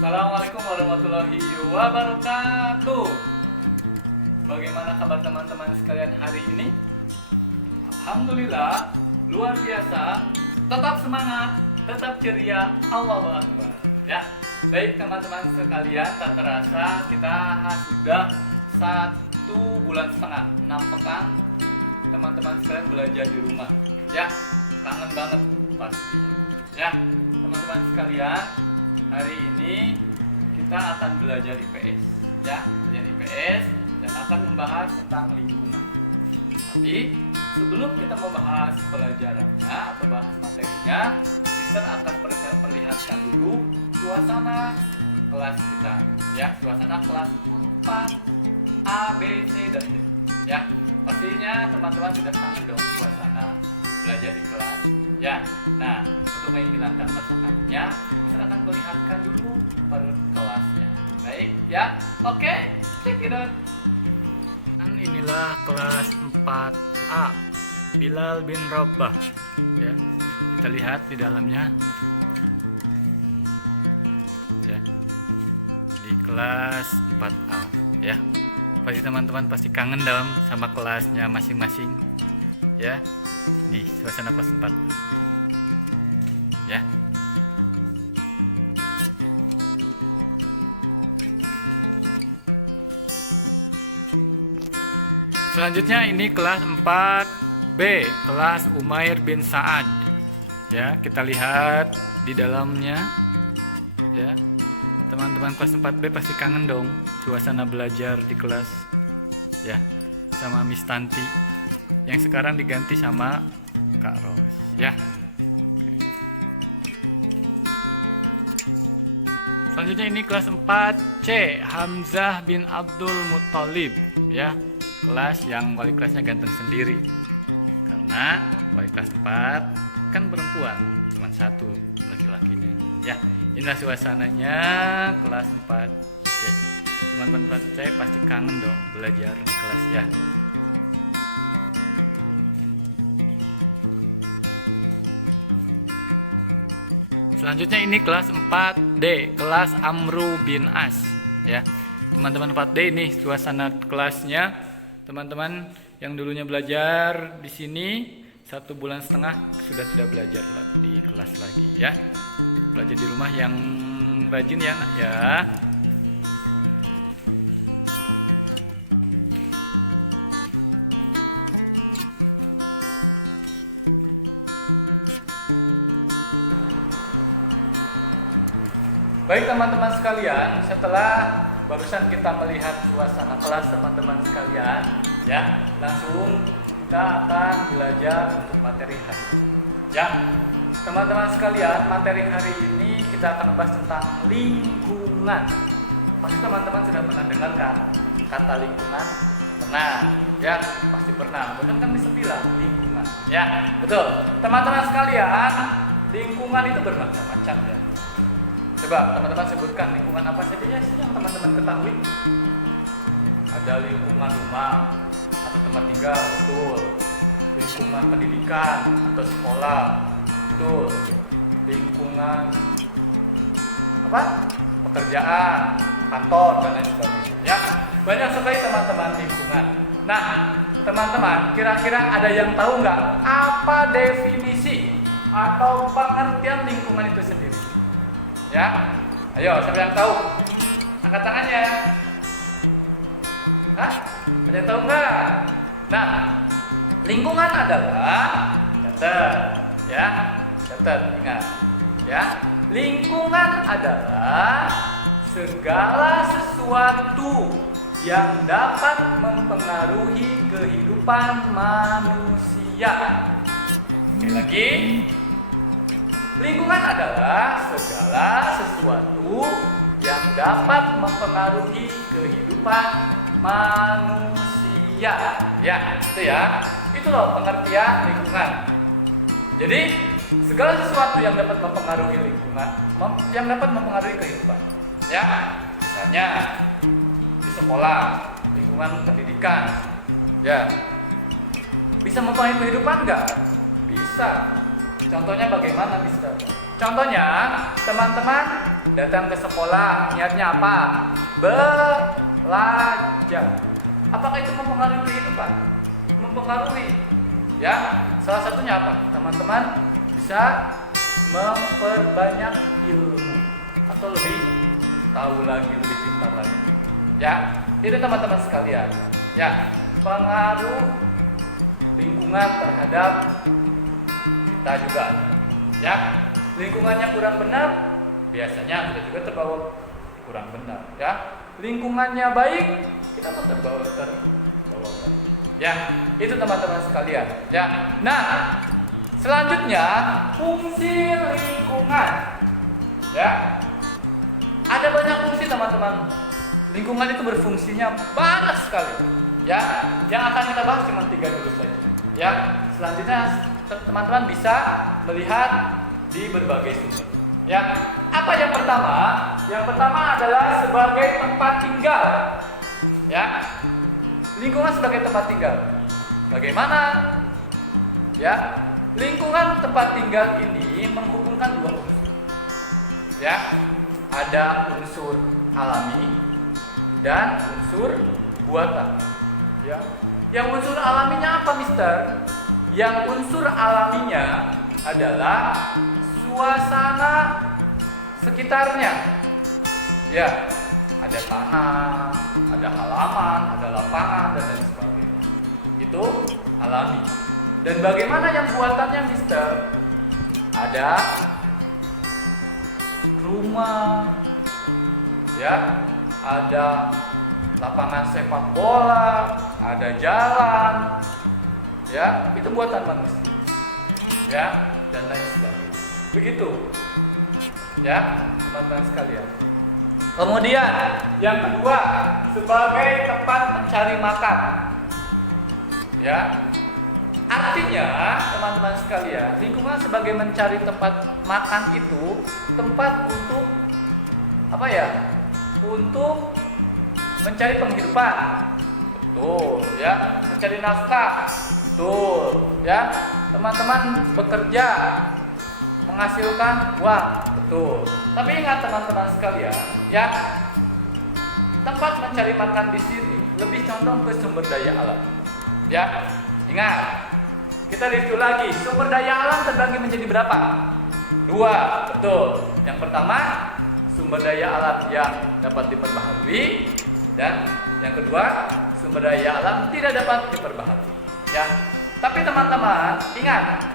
Assalamualaikum warahmatullahi wabarakatuh. Bagaimana kabar teman-teman sekalian hari ini? Alhamdulillah, luar biasa. Tetap semangat, tetap ceria. Allahu Akbar. Ya, baik teman-teman sekalian, tak terasa kita sudah 1,5 bulan, 6 pekan teman-teman sekalian belajar di rumah. Ya, kangen banget pasti. Ya, teman-teman sekalian, hari ini kita akan belajar IPS, ya, belajar IPS dan akan membahas tentang lingkungan. Tapi sebelum kita membahas pelajarannya atau bahas materinya, kita akan perlihatkan dulu suasana kelas kita, ya, suasana kelas 4 A, B, C, dan D. Ya, pastinya teman-teman sudah kangen dong suasana belajar di kelas. Ya, nah untuk menghilangkan masakannya, saya akan perlihatkan dulu per kelasnya. Baik, ya, oke, check it out. Dan inilah kelas 4A, Bilal bin Rabah. Ya, kita lihat di dalamnya. Ya, di kelas 4A, ya. Pasti teman-teman pasti kangen dalam sama kelasnya masing-masing. Ya, nih suasana kelas 4. Ya. Selanjutnya ini kelas 4B, kelas Umair bin Sa'ad. Ya, kita lihat di dalamnya. Ya. Teman-teman kelas 4B pasti kangen dong suasana belajar di kelas. Ya, sama Miss Tanti yang sekarang diganti sama Kak Ros. Ya. Selanjutnya ini kelas 4C, Hamzah bin Abdul Muthalib, ya. Kelas yang wali kelasnya ganteng sendiri. Karena wali kelas 4 kan perempuan, cuma satu laki-lakinya. Ya, inilah suasananya kelas 4C. Teman-teman 4C pasti kangen dong belajar di kelas, ya. Selanjutnya ini kelas 4D, kelas Amru bin As, ya. Teman-teman 4D ini suasana kelasnya. Teman-teman yang dulunya belajar di sini 1,5 bulan sudah tidak belajar di kelas lagi, ya. Belajar di rumah yang rajin, ya, nak, ya. Baik teman-teman sekalian, setelah barusan kita melihat suasana kelas teman-teman sekalian, ya, langsung kita akan belajar untuk materi hari. Ya, teman-teman sekalian, materi hari ini kita akan membahas tentang lingkungan. Pasti teman-teman sudah pernah dengar kan kata lingkungan? Pernah, ya, pasti pernah. Bahkan kan bisa bilang lingkungan, ya, betul. Teman-teman sekalian, lingkungan itu bermacam-macam, ya. Coba teman-teman sebutkan lingkungan apa saja ya sih yang teman-teman ketahui. Ada lingkungan rumah atau tempat tinggal, betul. Lingkungan pendidikan atau sekolah, betul. Lingkungan apa? Pekerjaan, kantor, dan lain sebagainya. Ya, banyak sekali teman-teman lingkungan. Nah, teman-teman, kira-kira ada yang tahu nggak apa definisi atau pengertian lingkungan itu sendiri? Ya, ayo, siapa yang tahu? Angkat tangannya. Hah? Ada yang tahu nggak? Nah, lingkungan adalah, catat, ingat, ya. Lingkungan adalah segala sesuatu yang dapat mempengaruhi kehidupan manusia. Sekali lagi. Lingkungan adalah segala sesuatu yang dapat mempengaruhi kehidupan manusia. Ya, itu ya. Itu loh pengertian lingkungan. Jadi, segala sesuatu yang dapat mempengaruhi lingkungan, yang dapat mempengaruhi kehidupan. Ya, misalnya di sekolah, lingkungan pendidikan. Ya. Bisa mempengaruhi kehidupan enggak? Bisa. Contohnya bagaimana, Mister? Contohnya, teman-teman datang ke sekolah, niatnya apa? Belajar. Apakah itu mempengaruhi kehidupan? Mempengaruhi. Ya, salah satunya apa? Teman-teman bisa memperbanyak ilmu atau lebih tahu lagi, lebih pintar lagi. Ya, itu teman-teman sekalian. Ya, pengaruh lingkungan terhadap kita juga ada. Ya, lingkungannya kurang benar, biasanya kita juga terbawa kurang benar. Ya, lingkungannya baik, kita pun terbawa baik. Ya, itu teman-teman sekalian. Ya, nah selanjutnya fungsi lingkungan. Ya, ada banyak fungsi teman-teman. Lingkungan itu berfungsinya banyak sekali. Ya, yang akan kita bahas cuma 3 dulu saja. Ya, selanjutnya teman-teman bisa melihat di berbagai sumber. Ya, apa yang pertama? Yang pertama adalah sebagai tempat tinggal. Ya, lingkungan sebagai tempat tinggal. Bagaimana? Ya, lingkungan tempat tinggal ini menghubungkan 2 unsur. Ya, ada unsur alami dan unsur buatan. Ya, yang unsur alaminya apa, Mister? Yang unsur alaminya adalah suasana sekitarnya. Ya, ada tanah, ada halaman, ada lapangan dan lain sebagainya. Itu alami. Dan bagaimana yang buatannya, Mister? Ada rumah, ya, ada lapangan sepak bola, ada jalan, ya, itu buatan manusia, ya, dan lain sebagainya. Begitu, ya, teman-teman sekalian. Kemudian yang kedua, sebagai tempat mencari makan. Ya, artinya teman-teman sekalian, lingkungan sebagai mencari tempat makan itu tempat untuk apa ya? Untuk mencari penghidupan. Betul, ya. Mencari nafkah. Betul, ya. Teman-teman bekerja menghasilkan uang, betul. Tapi ingat teman-teman sekalian, ya, tempat mencari makan di sini lebih condong ke sumber daya alam. Ya, ingat, kita review lagi, sumber daya alam terbagi menjadi berapa? 2, betul. Yang pertama, sumber daya alam yang dapat diperbaharui, dan yang kedua, sumber daya alam tidak dapat diperbaharui. Ya, tapi teman-teman ingat,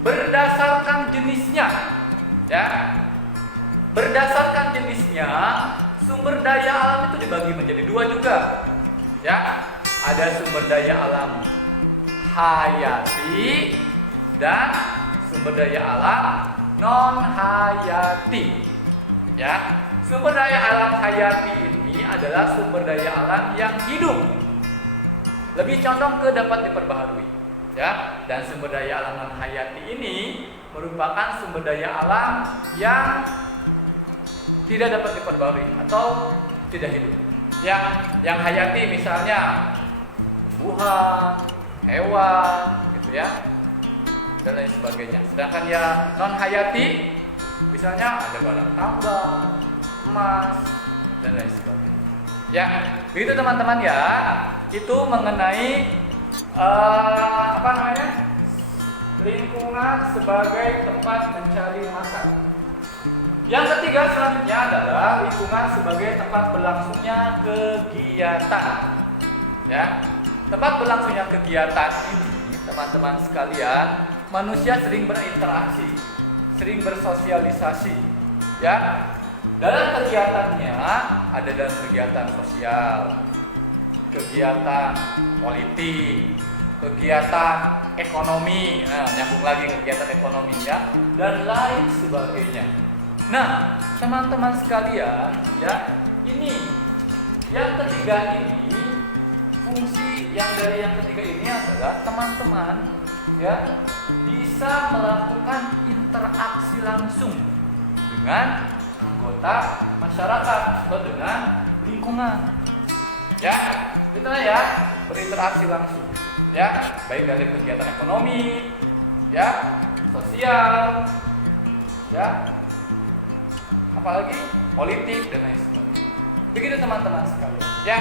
berdasarkan jenisnya, ya, berdasarkan jenisnya, sumber daya alam itu dibagi menjadi 2 juga. Ya, ada sumber daya alam hayati dan sumber daya alam non hayati. Ya, sumber daya alam hayati ini adalah sumber daya alam yang hidup, lebih condong ke dapat diperbaharui. Ya, dan sumber daya alam non hayati ini merupakan sumber daya alam yang tidak dapat diperbaharui atau tidak hidup. Ya, yang hayati misalnya tumbuhan, hewan, gitu ya, dan lain sebagainya. Sedangkan yang non hayati, misalnya ada barang tambang, emas, dan lain sebagainya. Ya, begitu teman-teman ya. Itu mengenai lingkungan sebagai tempat mencari makan. Yang ketiga selanjutnya adalah lingkungan sebagai tempat berlangsungnya kegiatan. Ya, tempat berlangsungnya kegiatan ini, teman-teman sekalian, manusia sering berinteraksi, sering bersosialisasi. Ya, dalam kegiatannya ada dalam kegiatan sosial, kegiatan politik, kegiatan ekonomi, nyambung lagi kegiatan ekonomi ya, dan lain sebagainya. Nah, teman-teman sekalian, ya, ini yang ketiga ini, fungsi yang dari yang ketiga ini adalah teman-teman ya bisa melakukan interaksi langsung dengan anggota masyarakat atau dengan lingkungan. Ya, itu ya, berinteraksi langsung. Ya, baik dari kegiatan ekonomi, ya, sosial, ya, apalagi politik dan lain sebagainya. Begitu teman-teman sekalian. Ya,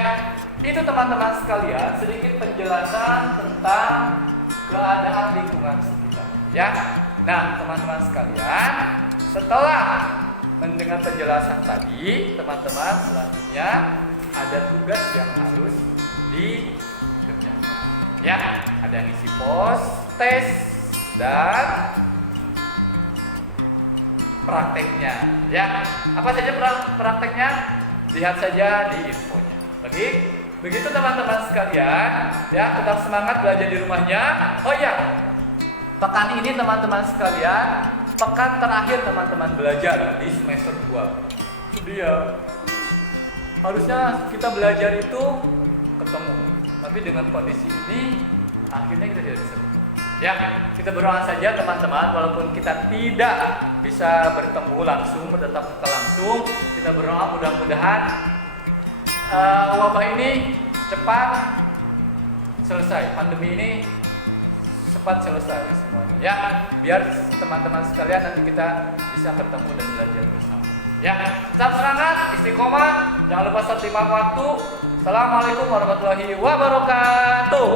itu teman-teman sekalian sedikit penjelasan tentang keadaan lingkungan sekitar. Ya, nah teman-teman sekalian, setelah mendengar penjelasan tadi, teman-teman selanjutnya ada tugas yang harus dikerjakan. Ya, ada ngisi pos, tes, dan prakteknya. Ya, apa saja prakteknya? Lihat saja di infonya. Begitu teman-teman sekalian, ya tetap semangat belajar di rumahnya. Oh ya, pekan ini teman-teman sekalian, pekan terakhir teman-teman belajar di semester 2. Itu dia. Harusnya kita belajar itu ketemu, tapi dengan kondisi ini akhirnya kita tidak bisa. Ya, kita berdoa saja teman-teman, walaupun kita tidak bisa bertemu langsung, bertatap muka langsung, kita berdoa mudah-mudahan wabah ini cepat selesai, pandemi ini cepat selesai semuanya. Ya, biar teman-teman sekalian nanti kita bisa bertemu dan belajar bersama. Ya, tetap semangat, istiqomah, jangan lupa sholat 5 waktu. Assalamualaikum warahmatullahi wabarakatuh.